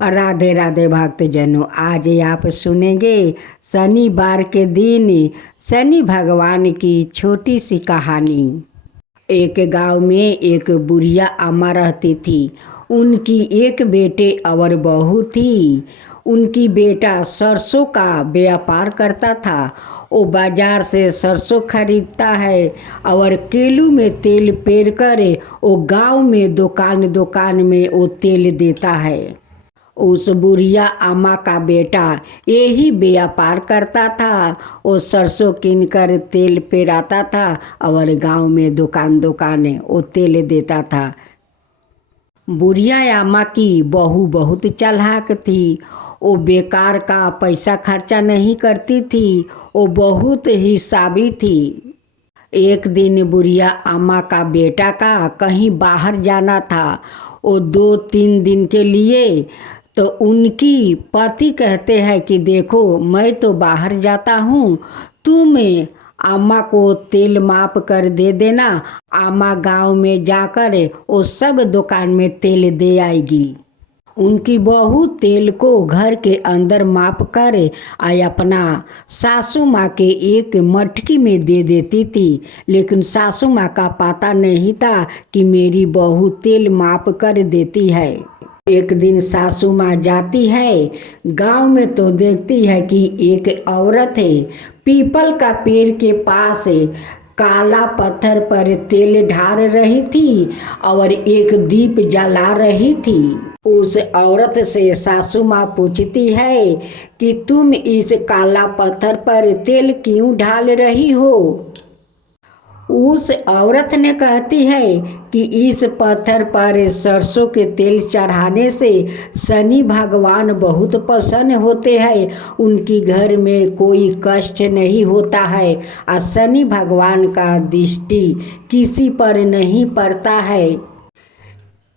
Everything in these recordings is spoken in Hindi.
राधे राधे भक्तजनों, आज आप सुनेंगे शनिवार के दिन शनि भगवान की छोटी सी कहानी। एक गांव में एक बुढ़िया अम्मा रहती थी। उनकी एक बेटे और बहू थी। उनकी बेटा सरसों का व्यापार करता था। वो बाजार से सरसों खरीदता है और केलू में तेल पेर कर वो गांव में दुकान दुकान में वो तेल देता है। उस बुढ़िया अम्मा का बेटा यही व्यापार करता था। वो सरसों कीन कर तेल पेराता था और गांव में दुकान दुकान वो तेल देता था। बुढ़िया अम्मा की बहू बहुत चालाक थी। वो बेकार का पैसा खर्चा नहीं करती थी। वो बहुत हिसाबी थी। एक दिन बुढ़िया अम्मा का बेटा का कहीं बाहर जाना था। वो 2-3 दिन के लिए। तो उनकी पति कहते हैं कि देखो, मैं तो बाहर जाता हूँ, तुम अम्मा को तेल माप कर दे देना। अम्मा गांव में जाकर वो सब दुकान में तेल दे आएगी। उनकी बहू तेल को घर के अंदर माप कर अपना सासू माँ के एक मटकी में दे देती थी। लेकिन सासू माँ का पता नहीं था कि मेरी बहू तेल माप कर देती है। एक दिन सासू माँ जाती है गांव में तो देखती है कि एक औरत है पीपल का पेड़ के पास काला पत्थर पर तेल ढार रही थी और एक दीप जला रही थी। उस औरत से सासू माँ पूछती है कि तुम इस काला पत्थर पर तेल क्यों ढाल रही हो। उस औरत ने कहती है कि इस पत्थर पर सरसों के तेल चढ़ाने से शनि भगवान बहुत प्रसन्न होते हैं। उनकी घर में कोई कष्ट नहीं होता है और शनि भगवान का दृष्टि किसी पर नहीं पड़ता है।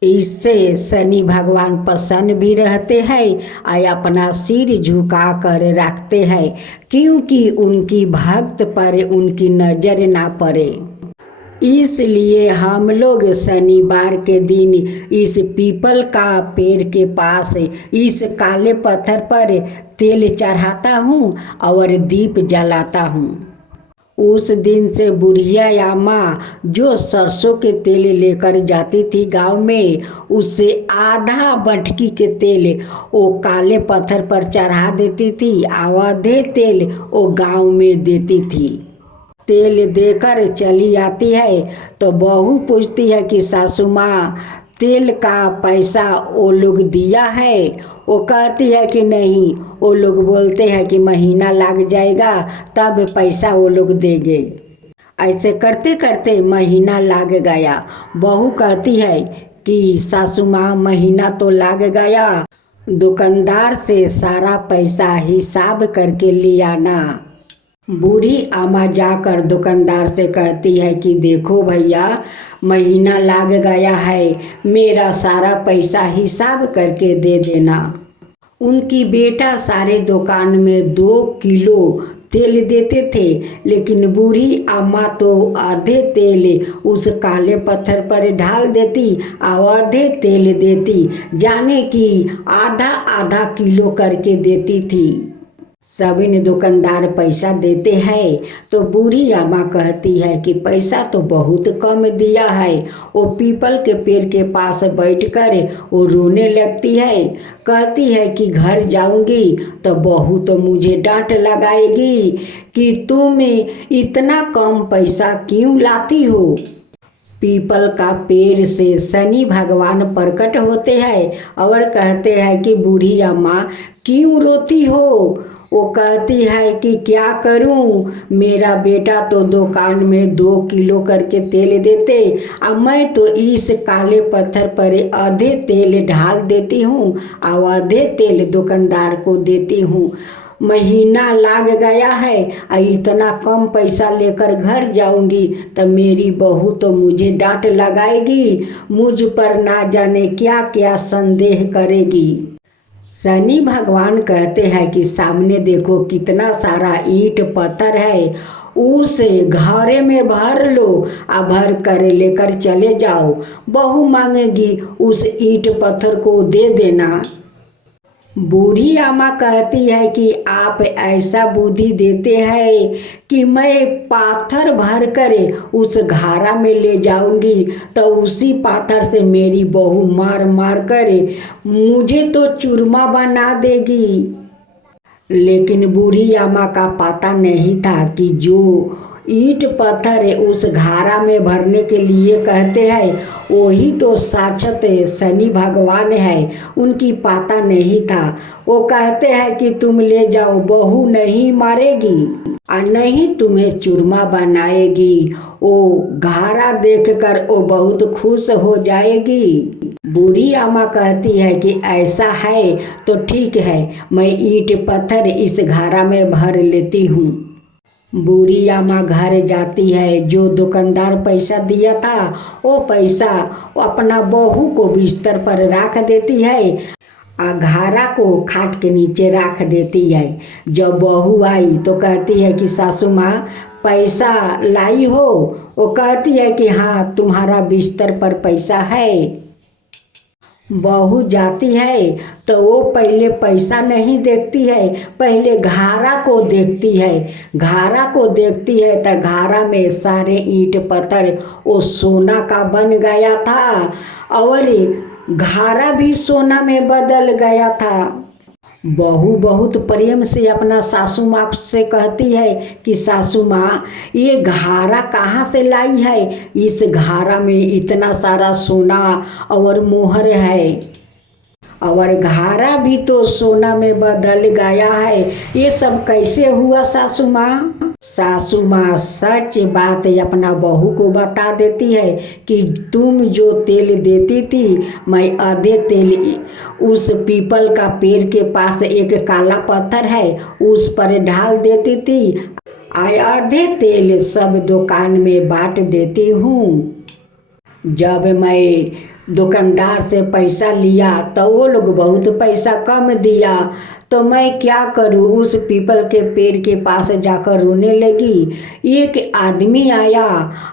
इससे शनि भगवान प्रसन्न भी रहते हैं और अपना सिर झुका कर रखते हैं, क्योंकि उनकी भक्त पर उनकी नज़र ना पड़े। इसलिए हम लोग शनिवार के दिन इस पीपल का पेड़ के पास इस काले पत्थर पर तेल चढ़ाता हूँ और दीप जलाता हूँ। उस दिन से बुढ़िया अम्मा जो सरसों के तेल लेकर जाती थी गांव में, उससे आधा मटकी के तेल वो काले पत्थर पर चढ़ा देती थी। आधे तेल वो गांव में देती थी। तेल देकर चली आती है तो बहू पूछती है कि सासू माँ, तेल का पैसा वो लोग दिया है। वो कहती है कि नहीं। वो लोग बोलते हैं कि महीना लग जाएगा तब पैसा वो लोग देंगे। ऐसे करते करते महीना लग गया। बहू कहती है कि सासू माँ, महीना तो लग गया, दुकानदार से सारा पैसा हिसाब करके ले आना। बूढ़ी अम्मा जाकर दुकानदार से कहती है कि देखो भैया, महीना लग गया है, मेरा सारा पैसा हिसाब करके दे देना। उनकी बेटा सारे दुकान में 2 किलो तेल देते थे, लेकिन बूढ़ी अम्मा तो आधे तेल उस काले पत्थर पर ढाल देती और आधे तेल देती, जाने कि आधा आधा किलो करके देती थी। सभी ने दुकानदार पैसा देते हैं तो बूढ़ी अम्मा कहती है कि पैसा तो बहुत कम दिया है। वो पीपल के पेड़ के पास बैठकर वो रोने लगती है। कहती है कि घर जाऊंगी तो बहू तो मुझे डांट लगाएगी कि तुम इतना कम पैसा क्यों लाती हो। पीपल का पेड़ से शनि भगवान प्रकट होते हैं और कहते हैं कि बूढ़ी अम्मा क्यों रोती हो। वो कहती है कि क्या करूं, मेरा बेटा तो दुकान में 2 किलो करके तेल देते और मैं तो इस काले पत्थर पर आधे तेल ढाल देती हूँ और आधे तेल दुकानदार को देती हूँ। महीना लग गया है और इतना कम पैसा लेकर घर जाऊंगी तो मेरी बहू तो मुझे डांट लगाएगी, मुझ पर ना जाने क्या क्या संदेह करेगी। शनि भगवान कहते हैं कि सामने देखो कितना सारा ईंट पत्थर है, उस घड़े में भर लो और भर कर लेकर चले जाओ। बहू मांगेगी उस ईंट पत्थर को दे देना। बूढ़ी अम्मा कहती है कि आप ऐसा बुद्धि देते हैं कि मैं पाथर भर कर उस घारा में ले जाऊंगी तो उसी पाथर से मेरी बहू मार मार कर मुझे तो चूरमा बना देगी। लेकिन बूढ़ी अम्मा का पता नहीं था कि जो ईंट पत्थर उस घारा में भरने के लिए कहते हैं वही तो साक्षात शनि भगवान है। उनकी पता नहीं था। वो कहते हैं कि तुम ले जाओ, बहू नहीं मारेगी और नहीं तुम्हें चूरमा बनाएगी। वो घारा देखकर वो बहुत खुश हो जाएगी। बूढ़ी अम्मा कहती है कि ऐसा है तो ठीक है, मैं ईंट पत्थर इस घारा में भर लेती हूँ। बूढ़ी अम्मा घर जाती है। जो दुकानदार पैसा दिया था वो पैसा वो अपना बहू को बिस्तर पर रख देती है और घारा को खाट के नीचे रख देती है। जब बहू आई तो कहती है कि सासू माँ पैसा लाई हो? वो कहती है कि हाँ, तुम्हारा बिस्तर पर पैसा है। बहू जाती है तो वो पहले पैसा नहीं देखती है, पहले घारा को देखती है। घारा को देखती है तो घारा में सारे ईंट पत्थर वो सोना का बन गया था और घारा भी सोना में बदल गया था। बहू बहुत प्रेम से अपना सासू माँ से कहती है कि सासू माँ ये घारा कहाँ से लाई है? इस घारा में इतना सारा सोना और मोहर है और घारा भी तो सोना में बदल गया है। ये सब कैसे हुआ सासू माँ? सासू माँ सच बात अपना बहू को बता देती है कि तुम जो तेल देती थी मैं आधे तेल उस पीपल का पेड़ के पास एक काला पत्थर है उस पर ढाल देती थी, आधे तेल सब दुकान में बांट देती हूँ। जब मैं दुकानदार से पैसा लिया तो वो लोग बहुत पैसा कम दिया तो मैं क्या करूँ? उस पीपल के पेड़ के पास जाकर रोने लगी। एक आदमी आया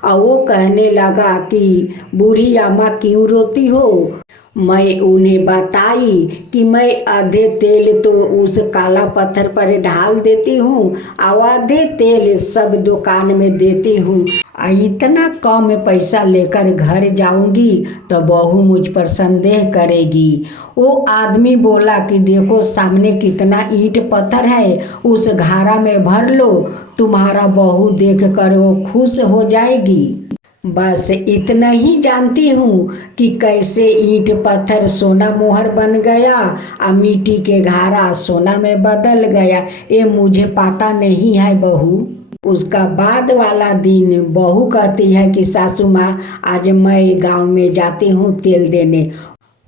और वो कहने लगा कि बूढ़ी अम्मा क्यों रोती हो? मैं उन्हें बताई कि मैं आधे तेल तो उस काला पत्थर पर ढाल देती हूँ और आधे तेल सब दुकान में देती हूँ। इतना कम पैसा लेकर घर जाऊंगी तो बहू मुझ पर संदेह करेगी। वो आदमी बोला कि देखो सामने कितना ईंट पत्थर है, उस घारा में भर लो, तुम्हारा बहू देख कर वो खुश हो जाएगी। बस इतना ही जानती हूँ कि कैसे ईंट पत्थर सोना मोहर बन गया और मिट्टी के घारा सोना में बदल गया, ये मुझे पता नहीं है बहू। उसका बाद वाला दिन बहू कहती है कि सासू माँ आज मैं गांव में जाती हूँ तेल देने।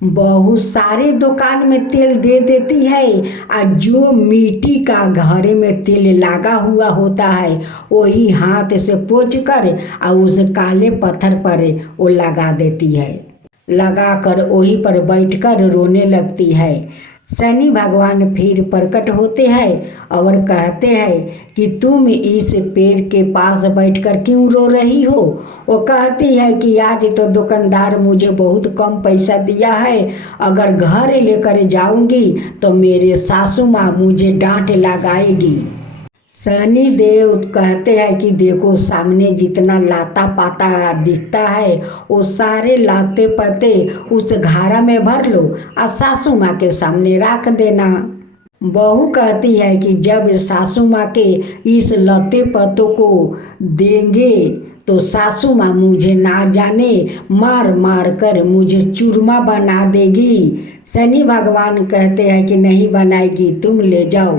बहू सारे दुकान में तेल दे देती है और जो मिट्टी का घड़े में तेल लगा हुआ होता है वही हाथ से पोंछ कर और उस काले पत्थर पर वो लगा देती है। लगाकर वही पर बैठकर रोने लगती है। शनि भगवान फिर प्रकट होते हैं और कहते हैं कि तुम इस पेड़ के पास बैठकर क्यों रो रही हो? वो कहती है कि आज तो दुकानदार मुझे बहुत कम पैसा दिया है, अगर घर लेकर जाऊंगी तो मेरे सासू माँ मुझे डांट लगाएगी। शनि देव कहते हैं कि देखो सामने जितना लाता पाता दिखता है वो सारे लाते पते उस घारा में भर लो और सासू माँ के सामने रख देना। बहू कहती है कि जब सासू माँ के इस लते पतों को देंगे तो सासू माँ मुझे ना जाने मार मार कर मुझे चूरमा बना देगी। शनि भगवान कहते हैं कि नहीं बनाएगी, तुम ले जाओ।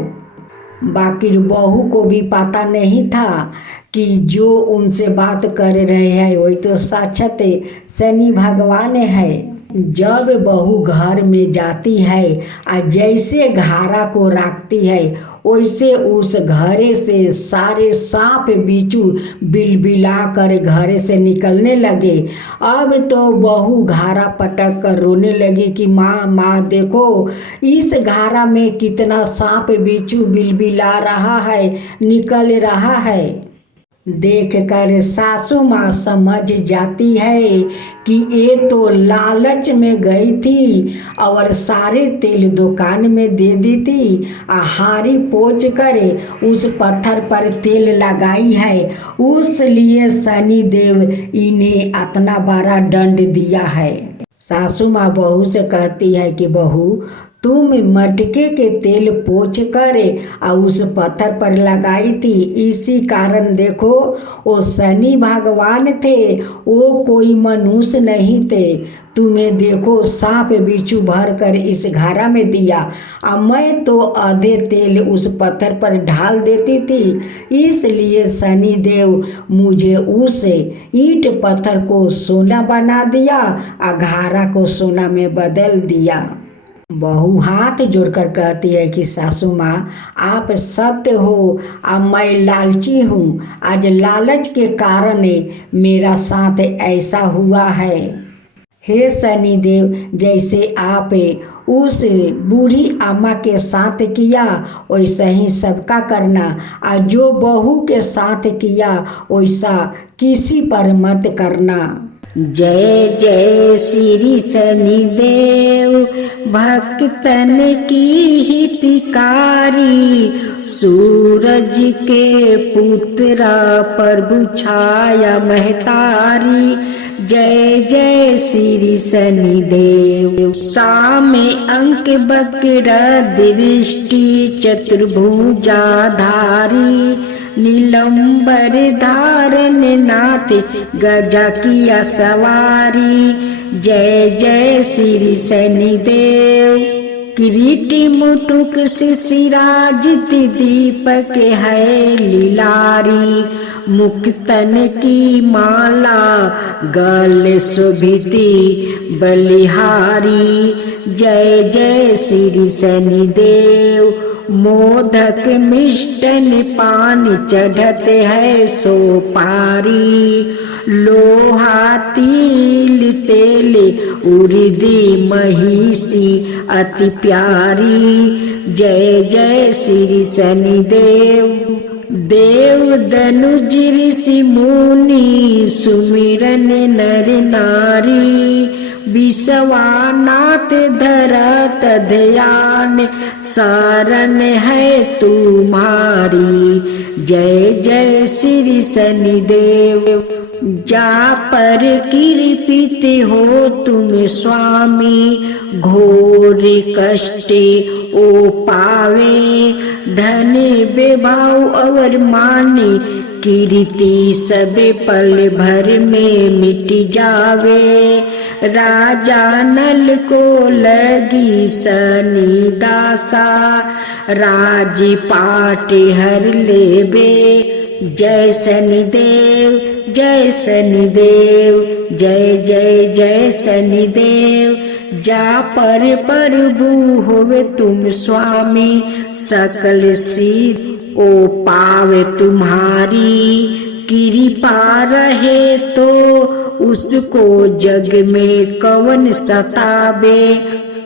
बाकी बहू को भी पता नहीं था कि जो उनसे बात कर रहे हैं वही तो साक्षात शनि भगवान है। जब बहू घर में जाती है और जैसे घारा को रखती है वैसे उस घरे से सारे सांप बिच्छू बिलबिला कर घरे से निकलने लगे। अब तो बहू घारा पटक कर रोने लगी कि माँ माँ देखो इस घारा में कितना सांप बिच्छू बिलबिला रहा है, निकल रहा है। देखकर सासू माँ समझ जाती है कि ये तो लालच में गई थी और सारे तेल दुकान में दे दी थी। हारी पोंछ कर उस पत्थर पर तेल लगाई है, उस लिए शनि देव इन्हें इतना बड़ा दंड दिया है। सासू माँ बहू से कहती है कि बहू, तुम मटके के तेल पोंछ कर और उस पत्थर पर लगाई थी, इसी कारण देखो वो शनि भगवान थे, वो कोई मनुष्य नहीं थे। तुम्हें देखो सांप बिच्छू भर कर इस घड़ा में दिया और मैं तो आधे तेल उस पत्थर पर ढाल देती थी, इसलिए शनि देव मुझे उस ईंट पत्थर को सोना बना दिया और घड़ा को सोना में बदल दिया। बहू हाथ जोड़कर कहती है कि सासू माँ, आप सत्य हो और मैं लालची हूँ। आज लालच के कारण मेरा साथ ऐसा हुआ है। हे शनिदेव, जैसे आप उस बूढ़ी अम्मा के साथ किया वैसा ही सबका करना, और जो बहू के साथ किया वैसा किसी पर मत करना। जय जय श्री शनिदेव, भक्तन की हितकारी, सूरज के पुत्रा प्रभु छाया महतारी। जय जय श्री शनिदेव। सामे अंक बक्र दृष्टि, चतुर्भुजाधारी, नीलंबर धारण नाथ गजा किया सवारी। जय जय श्री शनिदेव। किरीट मुटुक शिशिराजित दीपक है लीलारी, मुक्तन की माला गल शोभिती बलिहारी। जय जय श्री शनिदेव। मोदक मिष्टन पान चढ़ते है सोपारी, लोहा तिल तेल उर्दी महिषी अति प्यारी। जय जय श्री शनिदेव। देव दनुज ऋषि मुनि सुमिरन नर नारी, विश्वानाथ धरत ध्यान शरण है तुम्हारी। जय जय श्री शनिदेव। जा पर कृपित हो तुम स्वामी, घोर कष्ट ओ पावे, धन विभाव और माने कीर्ति सब पल भर में मिट जावे। राजा नल को लगी शनि दासा, राजपाट हर लेबे। जय शनिदेव, जय शनिदेव, जय जय जय शनिदेव। जा पर प्रभु होवे तुम स्वामी, सकल सिद्ध ओ पावे तुम्हारी। कृपा रहे तो उसको जग में कवन सतावे,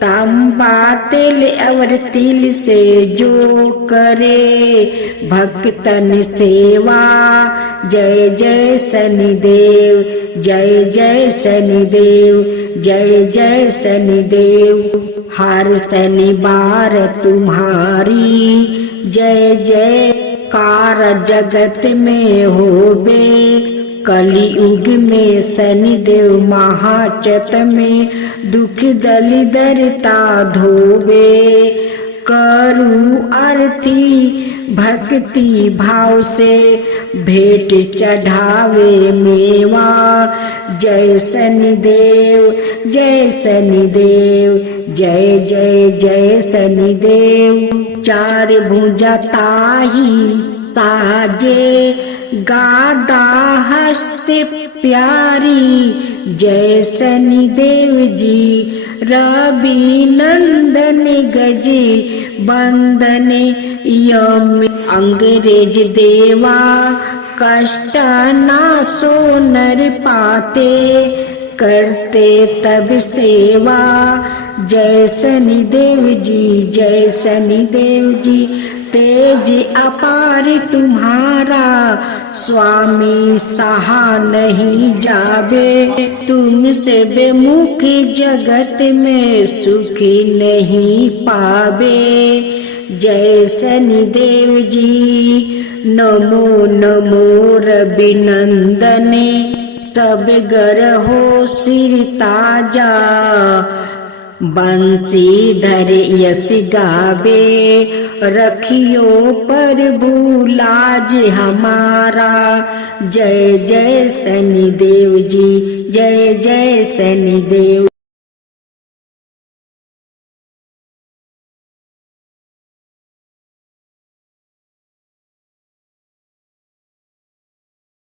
तांबा तेल और तिल से जो करे भक्तन सेवा। जय जय शनिदेव, जय जय शनिदेव, जय जय शनिदेव। हर शनिवार तुम्हारी जय जयकार जगत में होबे। कलियुग में शनिदेव महाचत में दुख दलिदरता धोबे। करूं आरती भक्ति भाव से भेंट चढ़ावे मेवा। जय शनिदेव, जय शनिदेव, जय जय जय शनिदेव। चार भुजा ताही साजे, गादा हस्त प्यारी। जय शनिदेव जी। रवि नंदन गजे बंदन यम, अंग्रेज देवा कष्ट ना सो नर पाते, करते तब सेवा। जय शनिदेव जी, जय शनिदेव जी। तेज अपार तुम्हारा स्वामी सहा नहीं जावे, तुमसे बेमुख जगत में सुखी नहीं पावे। जय शनिदेव जी नमो नमो रविनंदने, सब गरहो सिर ताजा, बंसीधर यश गावे, रखियो प्रभु लाज हमारा। जय जय शनिदेव जी, जय जय शनिदेव।